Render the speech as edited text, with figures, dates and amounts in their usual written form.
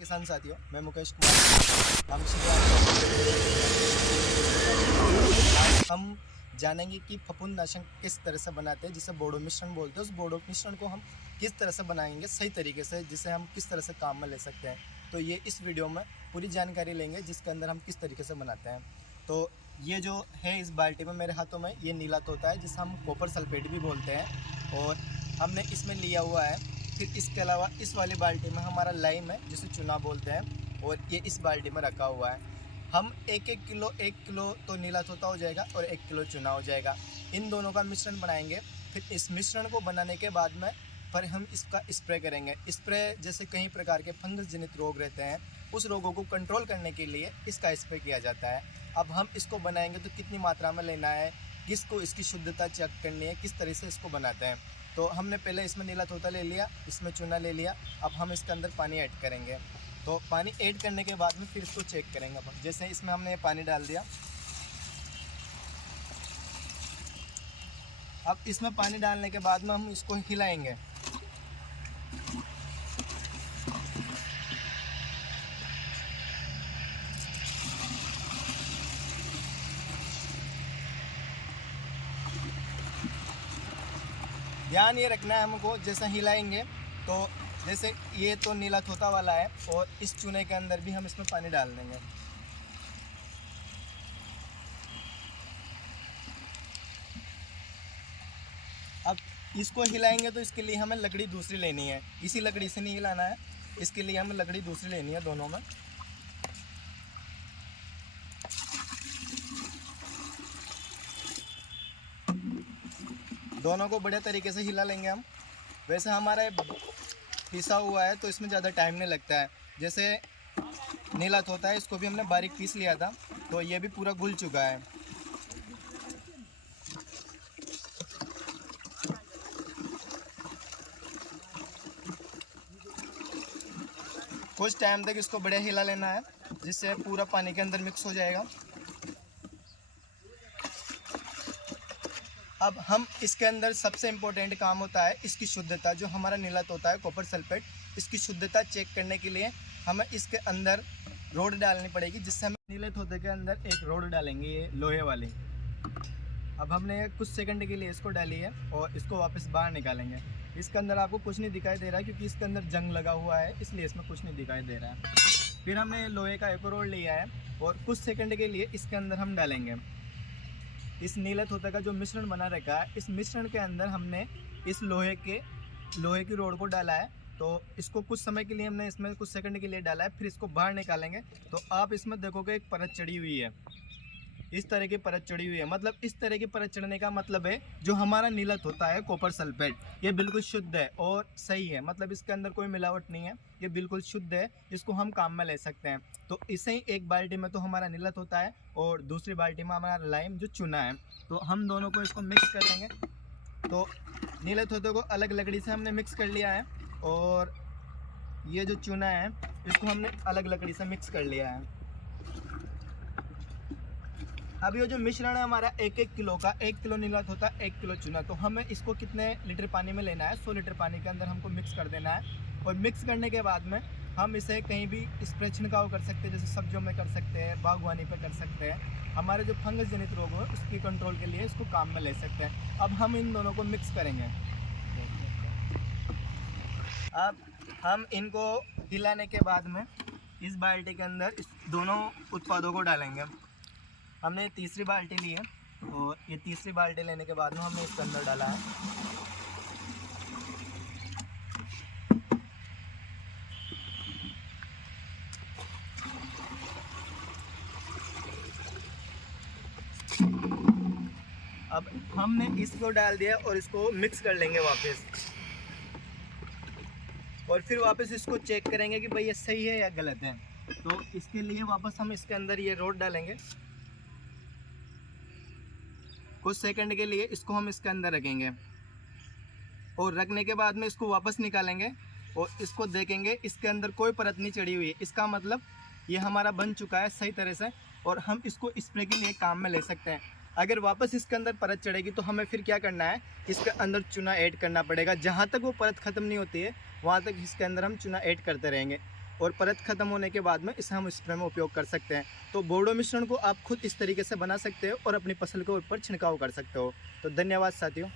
किसान साथियों, मैं मुकेश कुमार। हम जानेंगे कि फफूंद नाशक किस तरह से बनाते हैं, जिसे बोडो मिश्रण बोलते हैं। उस बोडो मिश्रण को हम किस तरह से बनाएंगे सही तरीके से, जिसे हम किस तरह से काम में ले सकते हैं। तो ये इस वीडियो में पूरी जानकारी लेंगे, जिसके अंदर हम किस तरीके से बनाते हैं। तो ये जो है इस बाल्टी में मेरे हाथों में ये नीला तोता है, जिसे हम कॉपर सल्फेट भी बोलते हैं, और हमने इसमें लिया हुआ है। फिर इसके अलावा इस वाली बाल्टी में हमारा लाइम है, जिसे चूना बोलते हैं, और ये इस बाल्टी में रखा हुआ है। हम एक किलो तो नीला तोता हो जाएगा और 1 किलो चूना हो जाएगा। इन दोनों का मिश्रण बनाएंगे। फिर इस मिश्रण को बनाने के बाद में पर हम इसका स्प्रे करेंगे। स्प्रे जैसे कई प्रकार के फंगस जनित रोग रहते हैं, उस रोगों को कंट्रोल करने के लिए इसका स्प्रे किया जाता है। अब हम इसको बनाएंगे तो कितनी मात्रा में लेना है, किसको इसकी शुद्धता चेक करनी है, किस तरह से इसको बनाते हैं। तो हमने पहले इसमें नीला तोता ले लिया, इसमें चूना ले लिया। अब हम इसके अंदर पानी ऐड करेंगे। तो पानी ऐड करने के बाद में फिर इसको चेक करेंगे अपन। जैसे इसमें हमने ये पानी डाल दिया। अब इसमें पानी डालने के बाद में हम इसको हिलाएंगे। ध्यान ये रखना है हमको, जैसे हिलाएंगे तो जैसे ये तो नीला तोता वाला है, और इस चूने के अंदर भी हम इसमें पानी डाल देंगे। अब इसको हिलाएंगे तो इसके लिए हमें लकड़ी दूसरी लेनी है। इसी लकड़ी से नहीं हिलाना है, इसके लिए हमें लकड़ी दूसरी लेनी है दोनों में। दोनों को बढ़िया तरीके से हिला लेंगे हम। वैसे हमारा पिसा हुआ है तो इसमें ज़्यादा टाइम नहीं लगता है। जैसे नीला तोता है, इसको भी हमने बारीक पीस लिया था, तो ये भी पूरा घुल चुका है। कुछ टाइम तक इसको बढ़िया हिला लेना है, जिससे पूरा पानी के अंदर मिक्स हो जाएगा। अब हम इसके अंदर सबसे इम्पोर्टेंट काम होता है इसकी शुद्धता। जो हमारा नीला तोता है कॉपर सल्फेट, इसकी शुद्धता चेक करने के लिए हमें इसके अंदर रोड डालनी पड़ेगी, जिससे हम नीले तोते के अंदर एक रोड डालेंगे, ये लोहे वाली। अब हमने कुछ सेकंड के लिए इसको डाली है और इसको वापस बाहर निकालेंगे। इसके अंदर आपको कुछ नहीं दिखाई दे रहा है, क्योंकि इसके अंदर जंग लगा हुआ है, इसलिए इसमें कुछ नहीं दिखाई दे रहा है। फिर हमने लोहे का एक रोड लिया है और कुछ सेकंड के लिए इसके अंदर हम डालेंगे। इस नीले तोते का जो मिश्रण बना रखा है, इस मिश्रण के अंदर हमने इस लोहे की रोड को डाला है। तो इसको कुछ समय के लिए हमने इसमें कुछ सेकंड के लिए डाला है, फिर इसको बाहर निकालेंगे। तो आप इसमें देखोगे एक परत चढ़ी हुई है, इस तरह की परत चढ़ी हुई है। मतलब इस तरह की परत चढ़ने का मतलब है जो हमारा नीला तोता है कॉपर सल्फेट, ये बिल्कुल शुद्ध है और सही है। मतलब इसके अंदर कोई मिलावट नहीं है, ये बिल्कुल शुद्ध है। इसको हम काम में ले सकते हैं। तो इसे ही एक बाल्टी में तो हमारा नीला तोता है और दूसरी बाल्टी में हमारा लाइम जो चूना है। तो हम दोनों को इसको मिक्स कर लेंगे। तो नीले तोते को अलग लकड़ी से हमने मिक्स कर लिया है, और ये जो चूना है इसको हमने अलग लकड़ी से मिक्स कर लिया है। अब ये जो मिश्रण है हमारा 1 किलो का, 1 किलो नीला तोता, 1 किलो चूना। तो हमें इसको कितने लीटर पानी में लेना है? 100 लीटर पानी के अंदर हमको मिक्स कर देना है। और मिक्स करने के बाद में हम इसे कहीं भी स्प्रे छिड़काव कर सकते हैं, जैसे सब्जियों में कर सकते हैं, बागवानी पे कर सकते हैं। हमारे जो फंगस जनित रोग हो उसकी कंट्रोल के लिए इसको काम में ले सकते हैं। अब हम इन दोनों को मिक्स करेंगे। अब हम इनको हिलाने के बाद में इस बाल्टी के अंदर इस दोनों उत्पादों को डालेंगे। हमने तीसरी बाल्टी ली है, और ये तीसरी बाल्टी लेने के बाद में हमने इसके अंदर डाला है। अब हमने इसको डाल दिया और इसको मिक्स कर लेंगे वापस, और फिर वापस इसको चेक करेंगे कि भाई ये सही है या गलत है। तो इसके लिए वापस हम इसके अंदर ये रोड डालेंगे। कुछ सेकंड के लिए इसको हम इसके अंदर रखेंगे, और रखने के बाद में इसको वापस निकालेंगे और इसको देखेंगे इसके अंदर कोई परत नहीं चढ़ी हुई है। इसका मतलब ये हमारा बन चुका है सही तरह से, और हम इसको स्प्रे के लिए काम में ले सकते हैं। अगर वापस इसके अंदर परत चढ़ेगी तो हमें फिर क्या करना है, इसके अंदर चूना ऐड करना पड़ेगा। जहाँ तक वो परत ख़त्म नहीं होती है वहाँ तक इसके अंदर हम चूना ऐड करते रहेंगे। और परत खत्म होने के बाद में इसे हम स्प्रे में उपयोग कर सकते हैं। तो बोर्डो मिश्रण को आप खुद इस तरीके से बना सकते हो और अपनी फसल के ऊपर छिड़काव कर सकते हो। तो धन्यवाद साथियों।